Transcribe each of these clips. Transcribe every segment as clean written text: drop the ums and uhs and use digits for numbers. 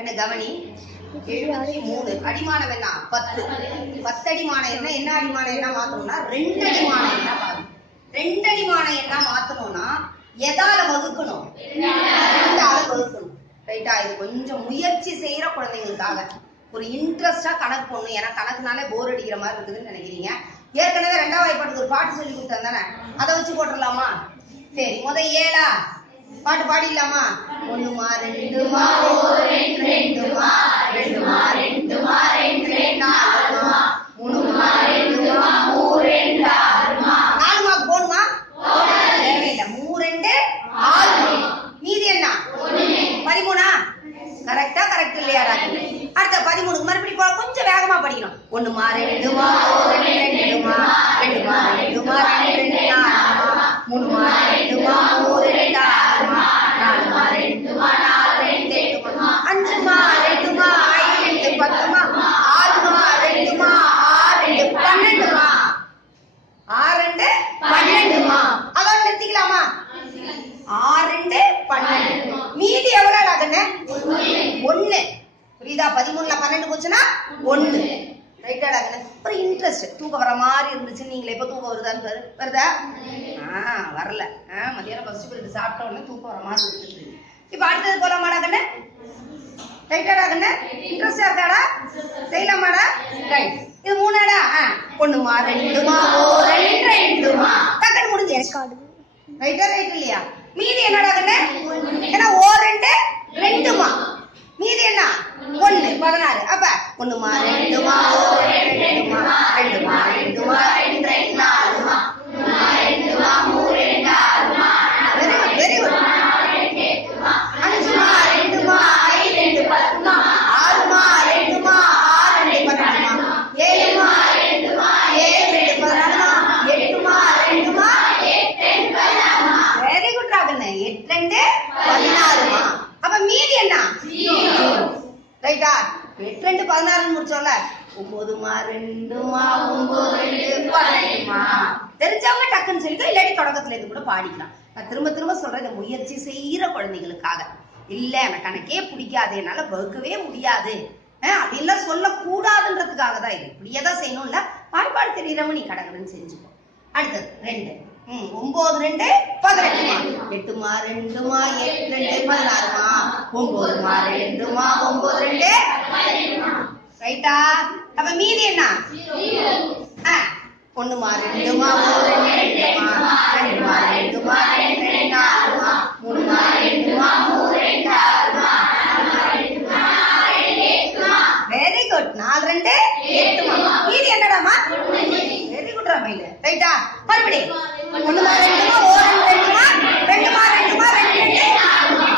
என்ன கவனி 73 அடிமானம் என்ன 10 10 அடிமானம் என்ன என்ன அடிமானம் என்ன மாத்தணும்னா 2 அடிமானம் என்ன மாத்தணும் 2 அடிமானம் என்ன மாத்தணும்னா எதால வகுக்கணும் 2ஆல வகுக்கணும் ரைட்டா இது கொஞ்சம் முயற்சி செய்யற குழந்தைகளுக்காக ஒரு இன்ட்ரெஸ்டா கணக்கு போடணும் ஏன்னா கணக்குனாலே போர் அடிக்கிற மாதிரி இருக்குதுன்னு நினைக்கிறீங்க ஏற்கனவே 2ஆம் வாய்ப்பாட்டுக்கு ஒரு பாட்டு சொல்லி கொடுத்தேன் தானே அதை வச்சு போட்டுடலாமா சரி முத 7 பாட்டு பாடிடலாமா 1 மா 2 மா 2 மா 2 மா 2 மா 2 4 மா 3 மா 2 மா 3 6 மா 4 மா போணுமா தேவையில்லை 3 2 6 மீதி என்ன 13 கரெக்டா கரெக்ட் இல்லையா அடுத்த 13 மறுபடியும் கொஞ்சம் வேகமா படிக்கணும் 1 மா 2 மா 2 மா 2 மா 2 மா 2 4 மா 3 மா 2 மா 3 6 மா 4 மா 2 மா 4 2 8 மா 5 மா 2 மா 5 10 மா 6 மா 2 மா 6 2 12 மா 6 2 12 மா அதோட நிறுத்திக்கலாமா 6 2 12 மீதி எவ்வளவு ஆகுன்னு 1 புரியுதா 13ல 12 போச்சுன்னா 1 ரைட்டா ஆகுன்னு ஒரு இன்ட்ரெஸ்ட் தூக்கம் வர மாதிரி இருந்துச்சு நீங்களே எப்ப தூக்கம் வருதான்னு வருதா வரல மதியானம் ஃபர்ஸ்ட் பீரியட் சாப்பிட்ட உடனே தூக்கம் வர மாதிரி இருந்துச்சு இப்ப அடுத்தது போலாமாடா கண்ணு ரைட்டாடா கண்ணு இன்ட்ரெஸ்டா இருக்காடா செய்யலாமாடா ரைட் இது 3ஆடா 1 மா 2 மா 2 மா டக்குன்னு முடிஞ்சு ரைட்டா ரைட் இல்லையா மீதி என்னடா கண்ணு ஏன்னா 2 மா மீதி என்ன 1 16 அப்ப 1 மா 2 மா 2 மா 2 மா 2 மா 2 4 மா 2 மா 3 6 மா வெரி குட் 5 மா 2 மா 5 10 மா 6 மா 2 மா 6 12 மா 7 மா 2 மா 7 14 மா 8 மா 2 மா 8 14 மா வெரி குட் ராகண்ணே 8 2 16 மா அப்ப மீதி என்ன 0 ரைட்டா 8 2 16 முடிச்சோம்ல 9 மா 2 மா 9 2 12 மா தெரிஞ்சவங்க டக்குன்னு சொல்லிக்கோ இல்லாட்டி தொடக்கத்துல இருந்து கூட பாடிக்கலாம் நான் திரும்ப திரும்ப சொல்றேன் முயற்சி செய்யற குழந்தைகளுக்காக இல்ல எனக்கு கணக்கே பிடிக்காது என்னால வகுக்கவே முடியாது அப்படின்லாம் சொல்லக்கூடாதுன்றதுக்காக தான் இது இப்படியேதான் செய்யணும்ல வாய்ப்பாடு தெரியறவங்க நீ கடகடன்னு செஞ்சுக்கோ அடுத்தது 2 9 2 18 மா 8 மா 2 மா 8 2 16 மா 9 மா 2 மா 9 2 ரைட்டா அப்ப மீதி என்ன 1 மா 2 மா 2 மா 2 மா 2 மா 2 4 மா 3 மா 2 மா 3 6 மா வெரி குட் 4 2 8 மா மீதி என்னடாமா வெரி குட் ராமைல ரைட்டா மறுபடியும் 1 மா 2 மா 2 மா 2 மா 2 மா 2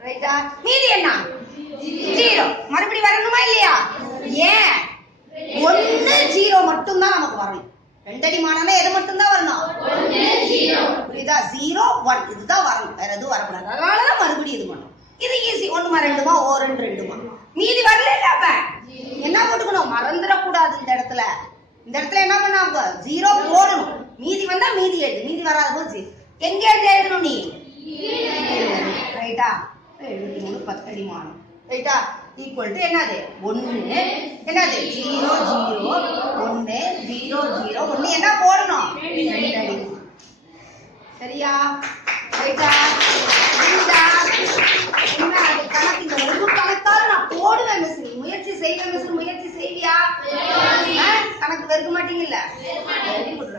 ரைட்டா மீதி என்ன 0 மறுபடியும் வரணுமா இல்லையா ஏன் 1 0 மட்டும் தான் நமக்கு வரணும் 2 அடிமானம்னா எது மட்டும் தான் வரணும் 1 0 புரியுதா 0 1 இதுதான் வரணும் வேற எதுவும் வரக்கூடாது அதனாலதான் மறுபடியும் இது பண்ணணும் இது ஈஸி 1 மா 2 மா 2 மா மீதி வரல இல்ல அப்ப என்ன போட்டுக்கணும் மறந்துடக்கூடாது இந்த இடத்துல என்ன பண்ணாங்க 0 போடணும் மீதி வந்தா மீதி எழுது மீதி வராத போது எங்க எழுதணும் நீ ரைட்டா 73 10 அடிமானம் ரைட்டா ஈக்குவல் டு என்னது 1 என்னது 0 0 1 0 0 1 என்ன போடணும் 2 அடி சரியா ரைட்டா புரியுதா என்ன அது கணக்கு இந்த ஒரு கணக்கால நான் போடுவேன் மிஸ் முயற்சி செய்வேன் மிஸ் முயற்சி செய்வியா கணக்கு வெறுக்க மாட்டீங்கல்ல வெரி குட்